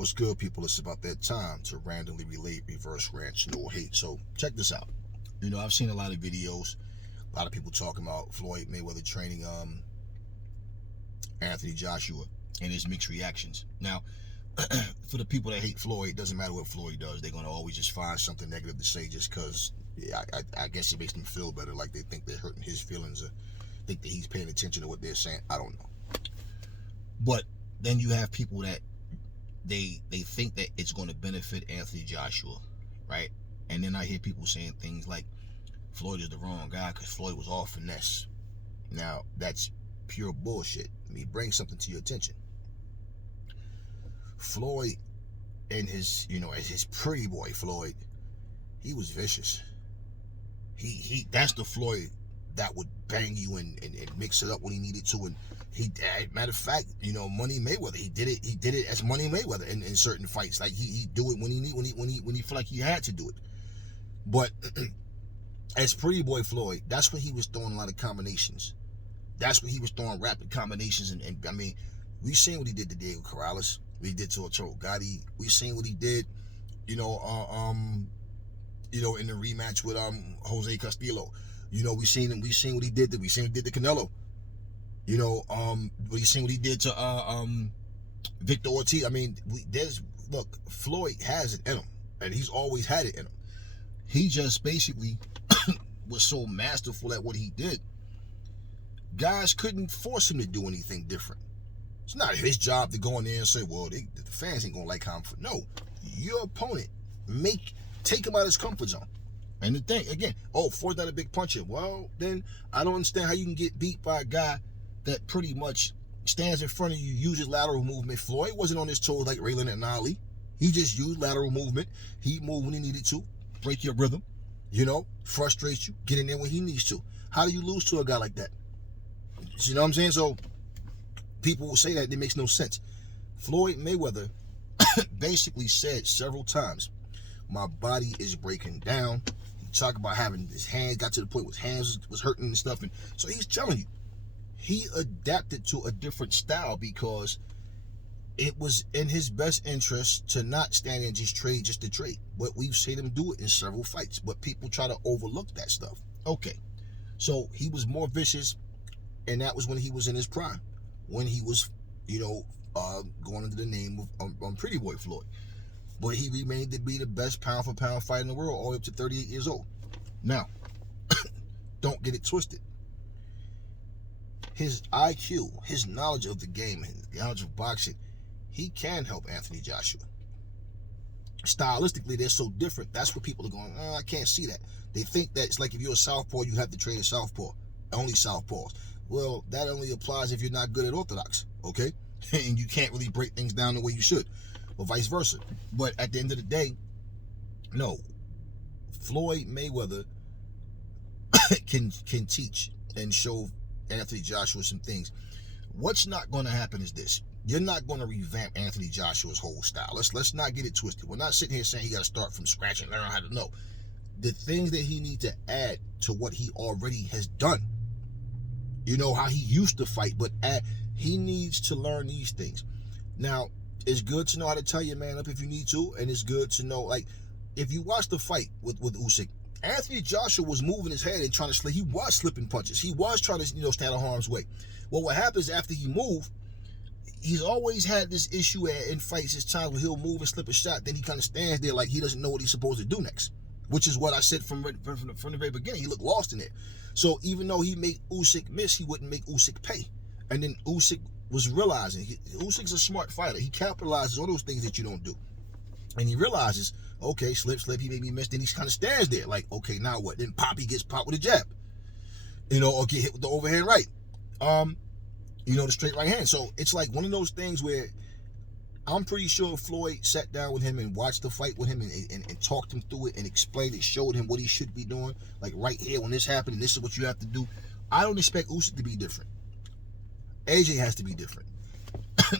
What's good, people? It's about that time to randomly relate, reverse rants, no hate. So check this out. I've seen a lot of videos, a lot of people talking about Floyd Mayweather training Anthony Joshua and his mixed reactions. Now, for the people that hate Floyd, it doesn't matter what Floyd does. They're going to always just find something negative to say just because, I guess it makes them feel better, like they think they're hurting his feelings or think that he's paying attention to what they're saying. I don't know. But then you have people that they think that it's going to benefit Anthony Joshua, right? And then I hear people saying things like Floyd is the wrong guy because Floyd was all finesse. Now, that's pure bullshit. Let me bring something to your attention. Floyd and his, as his pretty boy Floyd, he was vicious. He that's the Floyd that would bang you and mix it up when he needed to. And matter of fact, Money Mayweather, he did it as Money Mayweather in certain fights. Like he do it when he feel like he had to do it. But as pretty boy Floyd, that's when he was throwing a lot of combinations. That's when he was throwing rapid combinations. And I mean, we've seen what he did to Diego Corrales. We did to Arturo Gotti. We've seen what he did, in the rematch with Jose Castillo. We've seen what he did. We've seen what he did to Canelo. We've seen what he did to Victor Ortiz. I mean, look, Floyd has it in him, and he's always had it in him. He just basically was so masterful at what he did. Guys couldn't force him to do anything different. It's not his job to go in there and say, well, the fans ain't gonna like how I'm. No, your opponent, take him out of his comfort zone. And the thing, again, Floyd's not a big puncher. Well, then I don't understand how you can get beat by a guy that pretty much stands in front of you, uses lateral movement. Floyd wasn't on his toes like Ray Leonard and Ali. He just used lateral movement. He moved when he needed to, break your rhythm, frustrate you, get in there when he needs to. How do you lose to a guy like that? You know what I'm saying? So people will say that it makes no sense. Floyd Mayweather basically said several times, my body is breaking down. He talked about having his hands, got to the point where his hands was hurting and stuff. And so he's telling you, he adapted to a different style because it was in his best interest to not stand and just to trade. But we've seen him do it in several fights. But people try to overlook that stuff. Okay, so he was more vicious, and that was when he was in his prime. When he was, going under the name of Pretty Boy Floyd. But he remained to be the best pound-for-pound fighter in the world all the way up to 38 years old. Now, don't get it twisted. His IQ, his knowledge of the game, his knowledge of boxing, he can help Anthony Joshua. Stylistically, they're so different. That's what people are going, I can't see that. They think that it's like if you're a southpaw, you have to train a southpaw. Only southpaws. Well, that only applies if you're not good at orthodox, okay? And you can't really break things down the way you should, or vice versa. But at the end of the day, no. Floyd Mayweather can teach and show Anthony Joshua some things. What's not going to happen is this. You're not going to revamp Anthony Joshua's whole style. Let's not get it twisted. We're not sitting here saying he got to start from scratch and learn how to know. The things that he needs to add to what he already has done. How he used to fight, but he needs to learn these things. Now, it's good to know how to tell your man up if you need to, and it's good to know, like, if you watch the fight with Usyk, Anthony Joshua was moving his head and trying to slip. He was slipping punches. He was trying to, stay out of harm's way. Well, what happens after he moved, he's always had this issue in fights, his time where he'll move and slip a shot, then he kind of stands there like he doesn't know what he's supposed to do next, which is what I said from the very beginning. He looked lost in it. So even though he made Usyk miss, he wouldn't make Usyk pay. And then Usyk was realizing, Usyk's a smart fighter. He capitalizes on those things that you don't do. And he realizes, okay, slip, he made me miss. Then he kind of stands there like, okay, now what? Then he gets popped with a jab. Or get hit with the overhand right. The straight right hand. So it's like one of those things where I'm pretty sure Floyd sat down with him and watched the fight with him and talked him through it and explained it, showed him what he should be doing. Like right here, when this happened, and this is what you have to do. I don't expect Usyk to be different. AJ has to be different.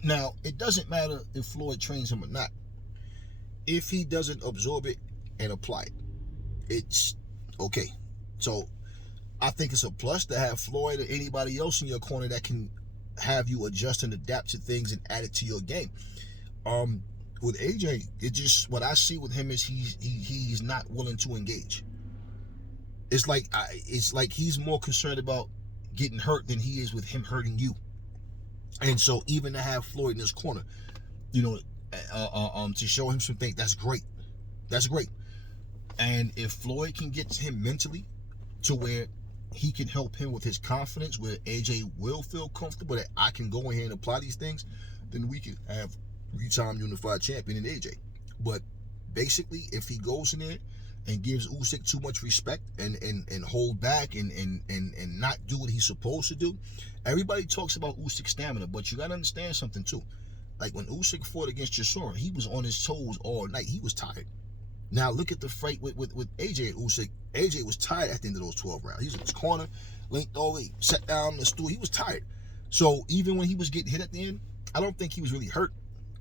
Now, it doesn't matter if Floyd trains him or not. If he doesn't absorb it and apply it, it's okay. So I think it's a plus to have Floyd or anybody else in your corner that can have you adjust and adapt to things and add it to your game. with AJ, it just, what I see with him is he's not willing to engage. It's like he's more concerned about getting hurt than he is with him hurting you. And so even to have Floyd in his corner, you know, to show him some things, that's great. That's great. And if Floyd can get him mentally to where he can help him with his confidence, where AJ will feel comfortable that I can go in here and apply these things, then we can have three-time unified champion in AJ. But basically, if he goes in there and gives Usyk too much respect and hold back and not do what he's supposed to do, everybody talks about Usyk's stamina, but you got to understand something too. Like when Usyk fought against Chisora, he was on his toes all night. He was tired. Now look at the fight with AJ and Usyk. AJ was tired at the end of those 12 rounds. He was in his corner, linked all the way, sat down on the stool. He was tired. So even when he was getting hit at the end, I don't think he was really hurt.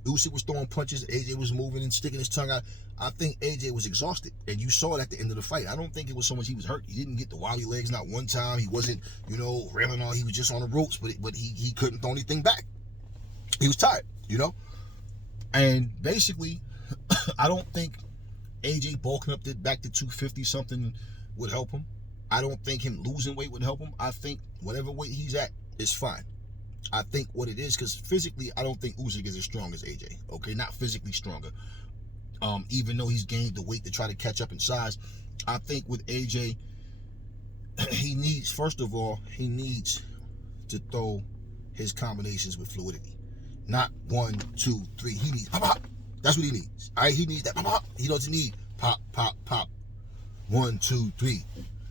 Usyk was throwing punches. AJ was moving and sticking his tongue out. I think AJ was exhausted, and you saw it at the end of the fight. I don't think it was so much he was hurt. He didn't get the wobbly legs not one time. He wasn't, railing on. He was just on the ropes, but he couldn't throw anything back. He was tired, And basically, I don't think AJ bulking up back to 250 something would help him. I don't think him losing weight would help him. I think whatever weight he's at is fine. I think what it is, because physically, I don't think Usyk is as strong as AJ. Okay, not physically stronger. Even though he's gained the weight to try to catch up in size, I think with AJ, he needs to throw his combinations with fluidity. Not 1, 2, 3. He needs pop, pop. That's what he needs. All right, he needs that pop, pop. He doesn't need pop, pop, pop. 1, 2, 3.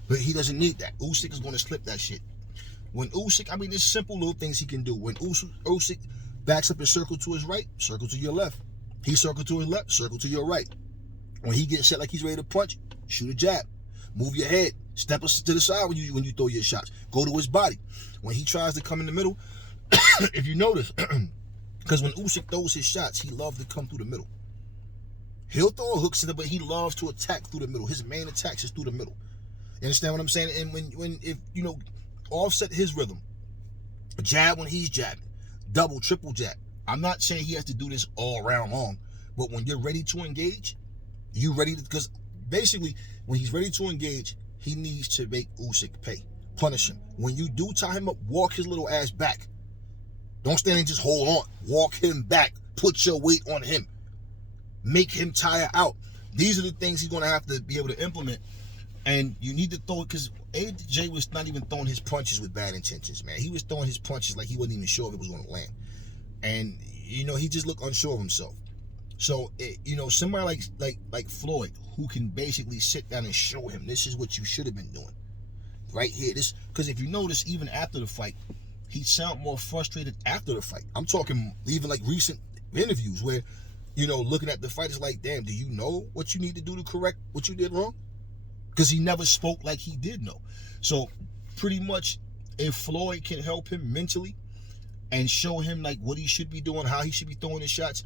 But he doesn't need that. Usyk is going to slip that shit. When Usyk, there's simple little things he can do. When Usyk backs up and circle to his right, circle to your left. He circle to his left, circle to your right. When he gets set like he's ready to punch, shoot a jab. Move your head. Step us to the side when you throw your shots. Go to his body. When he tries to come in the middle, if you notice, because when Usyk throws his shots, he loves to come through the middle. He'll throw hooks in it, but he loves to attack through the middle. His main attacks is through the middle. You understand what I'm saying? And if offset his rhythm, jab when he's jabbing, double, triple jab. I'm not saying he has to do this all round long, but when you're ready to engage, because basically when he's ready to engage, he needs to make Usyk pay, punish him. When you do tie him up, walk his little ass back. Don't stand and just hold on. Walk him back. Put your weight on him. Make him tire out. These are the things he's going to have to be able to implement. And you need to throw it, because AJ was not even throwing his punches with bad intentions, man. He was throwing his punches like he wasn't even sure if it was going to land. And, he just looked unsure of himself. So, somebody like Floyd, who can basically sit down and show him, this is what you should have been doing. Right here. Because if you notice, even after the fight, he'd sound more frustrated after the fight. I'm talking even like recent interviews where, looking at the fight, it's like, damn, do you know what you need to do to correct what you did wrong? Because he never spoke like he did know. So pretty much, if Floyd can help him mentally and show him like what he should be doing, how he should be throwing his shots,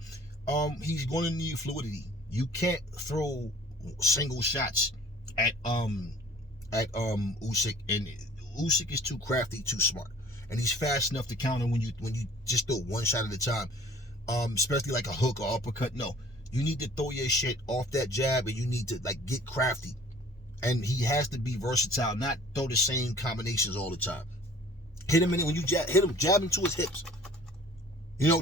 he's going to need fluidity. You can't throw single shots at Usyk, and Usyk is too crafty, too smart, and he's fast enough to counter when you just throw one shot at a time, especially like a hook or uppercut. No, you need to throw your shit off that jab, and you need to get crafty. And he has to be versatile, not throw the same combinations all the time. Hit him when you jab, jab him to his hips.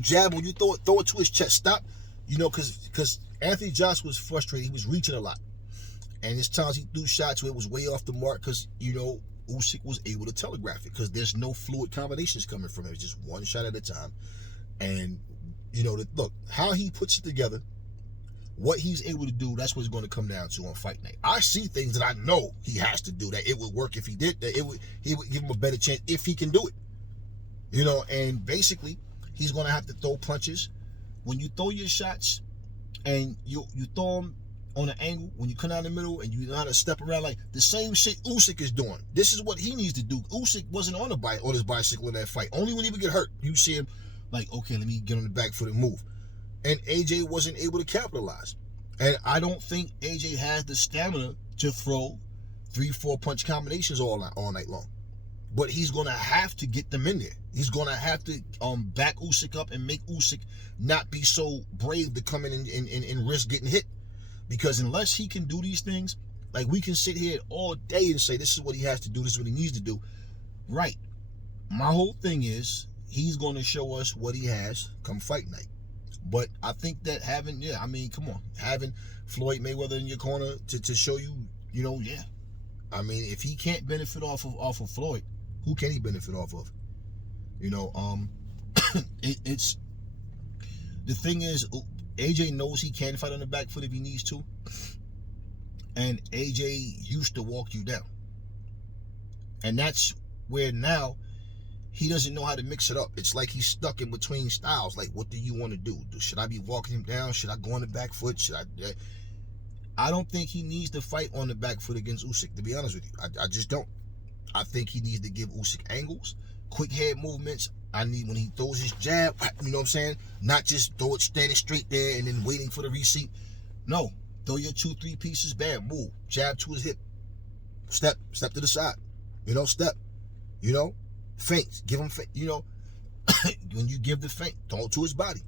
Jab when you throw it to his chest. Stop, because Anthony Joshua was frustrated. He was reaching a lot. And there's times he threw shots where it was way off the mark because, Usyk was able to telegraph it because there's no fluid combinations coming from him. It's just one shot at a time. And, look, how he puts it together, what he's able to do, that's what it's going to come down to on fight night. I see things that I know he has to do, that it would work if he did, that he would give him a better chance if he can do it. And basically, he's going to have to throw punches. When you throw your shots and you throw them on an angle, when you come out in the middle and you know how to step around, like the same shit Usyk is doing. This is what he needs to do. Usyk wasn't on his bicycle in that fight. Only when he would get hurt, you see him like, okay, let me get on the back foot and move. And AJ wasn't able to capitalize. And I don't think AJ has the stamina to throw 3-4 punch combinations all night long. But he's gonna have to get them in there. He's gonna have to back Usyk up and make Usyk not be so brave to come in and risk getting hit. Because unless he can do these things, like, we can sit here all day and say this is what he has to do, this is what he needs to do. Right. My whole thing is he's gonna show us what he has come fight night. But I think that having Floyd Mayweather in your corner to show you, I mean, if he can't benefit off of Floyd, who can he benefit off of? It's the thing is, AJ knows he can fight on the back foot if he needs to, and AJ used to walk you down, and that's where now he doesn't know how to mix it up. It's like he's stuck in between styles. Like, what do you want to do? Should I be walking him down? Should I go on the back foot? I don't think he needs to fight on the back foot against Usyk, to be honest with you. I just don't. I think he needs to give Usyk angles, quick head movements. I need when he throws his jab, you know what I'm saying? Not just throw it standing straight there and then waiting for the receipt. No, throw your 2-3 pieces, bam, move, jab to his hip, step to the side, step, feint, give him feint, when you give the feint, throw it to his body.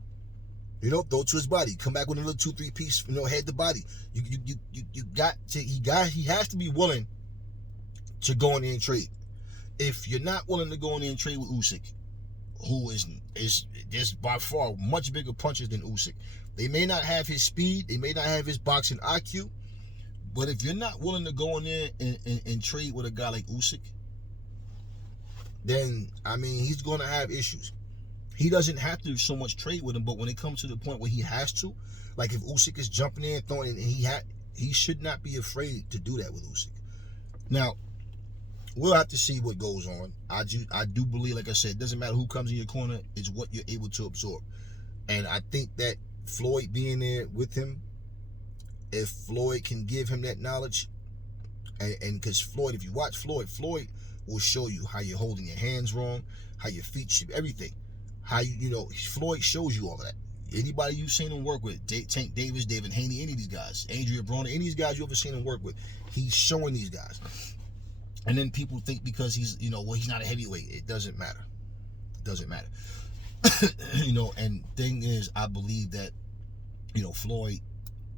Throw it to his body. Come back with another 2-3 piece, head to body. He has to be willing to go in there and trade. If you're not willing to go in there and trade with Usyk, who is just by far much bigger punches than Usyk. They may not have his speed, they may not have his boxing IQ, but if you're not willing to go in there and trade with a guy like Usyk, then, I mean, he's going to have issues. He doesn't have to so much trade with him, but when it comes to the point where he has to, like if Usyk is jumping in and throwing in, and he should not be afraid to do that with Usyk. Now, we'll have to see what goes on. I do believe, like I said, it doesn't matter who comes in your corner, it's what you're able to absorb. And I think that Floyd being there with him, if Floyd can give him that knowledge, and because Floyd, if you watch Floyd will show you how you're holding your hands wrong, how your feet should, everything. How Floyd shows you all of that. Anybody you've seen him work with, Tank Davis, David Haney, any of these guys, Adrian Broner, any of these guys you ever seen him work with, he's showing these guys. And then people think because he's, he's not a heavyweight, it doesn't matter. It doesn't matter. And thing is, I believe that, Floyd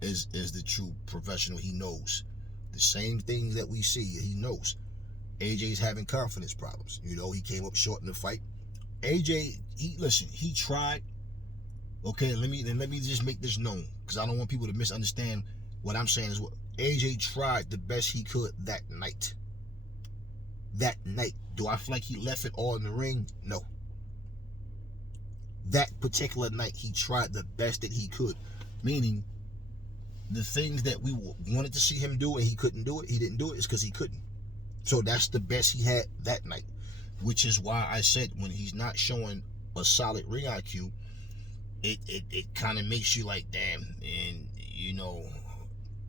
is the true professional. He knows the same things that we see. He knows. AJ's having confidence problems. He came up short in the fight. AJ, he tried. Okay, let me just make this known, because I don't want people to misunderstand what I'm saying. Is what AJ tried the best he could that night. That night. Do I feel like he left it all in the ring? No. That particular night, he tried the best that he could. Meaning, the things that we wanted to see him do and he couldn't do it, he didn't do it, is because he couldn't. So that's the best he had that night. Which is why I said, when he's not showing a solid ring IQ, it kind of makes you like, damn, and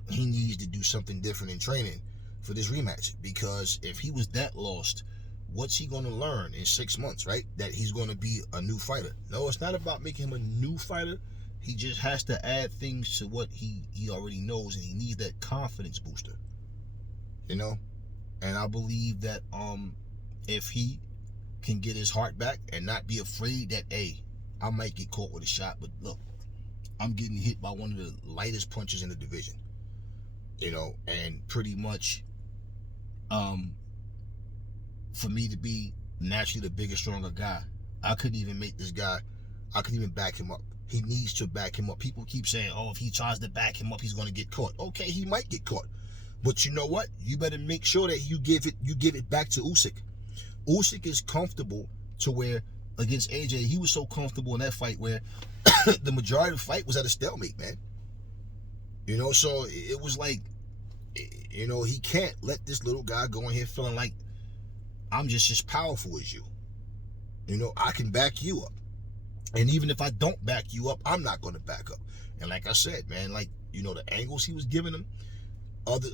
he needs to do something different in training for this rematch. Because if he was that lost, what's he going to learn in 6 months, right? That he's going to be a new fighter. No, it's not about making him a new fighter. He just has to add things to what he already knows, and he needs that confidence booster. And I believe that if he can get his heart back and not be afraid that, hey, I might get caught with a shot, but look, I'm getting hit by one of the lightest punches in the division. And pretty much, for me to be naturally the bigger, stronger guy, I couldn't even back him up. He needs to back him up. People keep saying, oh, if he tries to back him up, he's going to get caught. Okay, he might get caught. But you know what? You better make sure that you give it back to Usyk. Usyk is comfortable to where, against AJ, he was so comfortable in that fight where the majority of the fight was at a stalemate, man. So it was like, he can't let this little guy go in here feeling like I'm just as powerful as you. I can back you up. And even if I don't back you up, I'm not going to back up. And like I said, man, the angles he was giving him,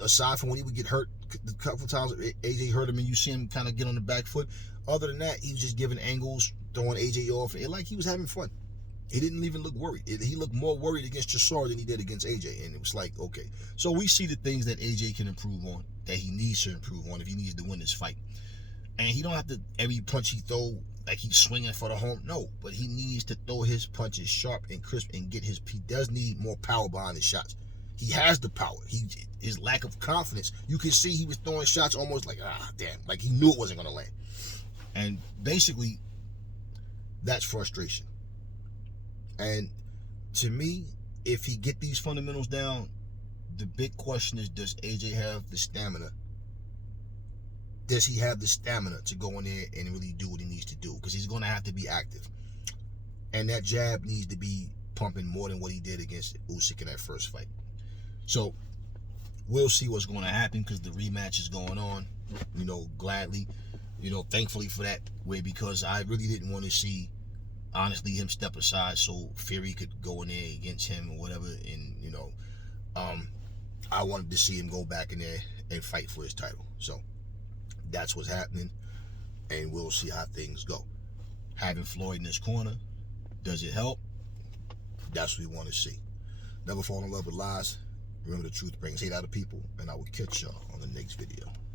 aside from when he would get hurt, a couple times AJ hurt him and you see him kind of get on the back foot. Other than that, he was just giving angles, throwing AJ off. Like he was having fun. He didn't even look worried. He looked more worried against Chisora than he did against AJ. And it was like, okay. So we see the things that AJ can improve on, that he needs to improve on if he needs to win this fight. And he don't have to, every punch he throw, like he's swinging for the home. No, but he needs to throw his punches sharp and crisp and get his, he does need more power behind his shots. He has the power. His lack of confidence, you can see he was throwing shots almost like, damn, like he knew it wasn't going to land. And basically, that's frustration. And to me, if he get these fundamentals down, the big question is, does AJ have the stamina? Does he have the stamina to go in there and really do what he needs to do? Because he's going to have to be active. And that jab needs to be pumping more than what he did against Usyk in that first fight. So, we'll see what's going to happen because the rematch is going on, gladly, thankfully for that way, because I really didn't want to see, honestly, him step aside so Fury could go in there against him or whatever. And, I wanted to see him go back in there and fight for his title. So, that's what's happening, and we'll see how things go. Having Floyd in his corner, does it help? That's what we want to see. Never fall in love with lies. Remember, the truth brings hate out of people, and I will catch y'all on the next video.